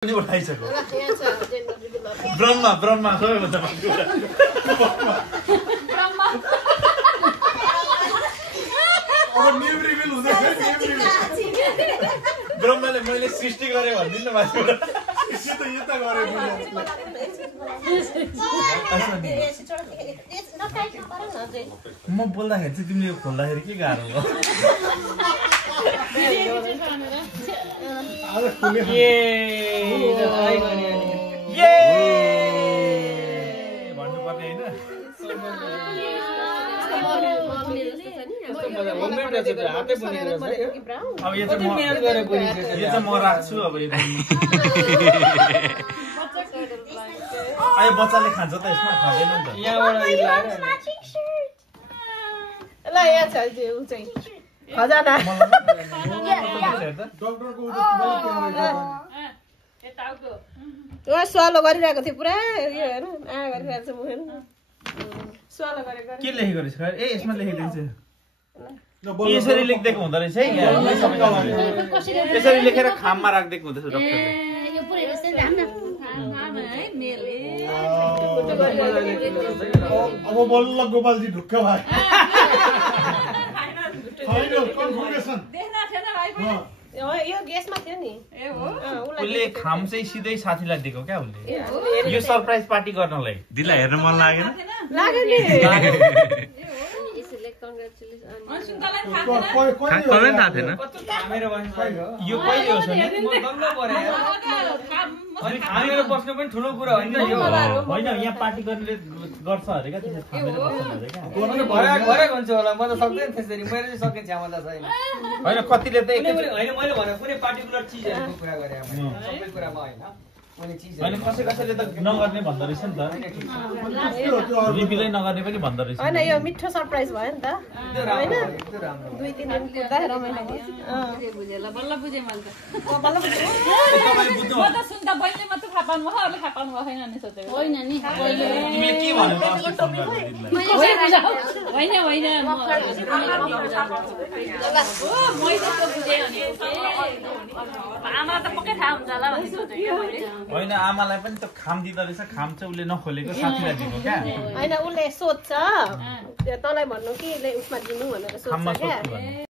पनि उठाइसक्यो ब्रह्मा ब्रह्मा सबैभन्दा ब्रह्माले मैले सृष्टि गरेँ भनिदिनु न माथिबाट म बोल्दाखेरि चाहिँ तिमीले खोल्दाखेरि के गाह्रो हो भन्नुपर्ने अब यो चाहिँ म राख्छु अब यो बच्चाले खान्छ त यसमा खाँदैन नि त खजाना स्वालो गरिरहेको थियो पुरा यो हेर्नु गरिरहेको छ म हेर्नु स्वालो गरेको के लेखेको रहेछ ए यसमा लेखिदिन्छ यसरी लेखिदिएको हुँदो रहेछ है यसरी लेखेर खाममा राखिदिएको हुँदैछ डक्टरले अब बल्ल गोपालजी ढुक्क भयो यो ग्यासमा थियो नि उसले खाम चाहिँ सिधै साथीलाई दिएको क्या उसले यो सरप्राइज पार्टी गर्नलाई दिदीलाई हेर्न मन लागेन यो कहिले हो बस्नु पनि ठुलो कुरा होइन यो होइन यहाँ पार्टी गर्ने गर्छ अरे क्या होइन कतिले त होइन मैले भने कुनै पार्टिकुलर चिजहरुको कुरा गरे सबै कुरामा हैन होइन कसैले त नगर्ने भन्दो रहेछ नि त रिभिलै नगर्ने पनि भन्दो रहेछ हैन यो मिठो सरप्राइज भयो नि त हैन 2-3 दिन पुग्दा रमाइलो बुझेला बल्ल बुझे मैले त बल्ल बुझे म त सुन्दा बहिनीले मात्र थाहा पाउनु भयो अरूले थाहा पाउनु भएन नि सोचेको होइन नि तिमीले के भन्नु त अस्ति फोन होइन होइन आमा त पक्कै थाहा हुन्छ होला भन्ने सोचेको मैले होइन आमालाई पनि त खाम दिँदो रहेछ खाम चाहिँ उसले नखोलेको साथीलाई दिएको क्या होइन उसले सोध्छ तँलाई भन्नु कि उसमा दिनु भनेर सोध्छ क्या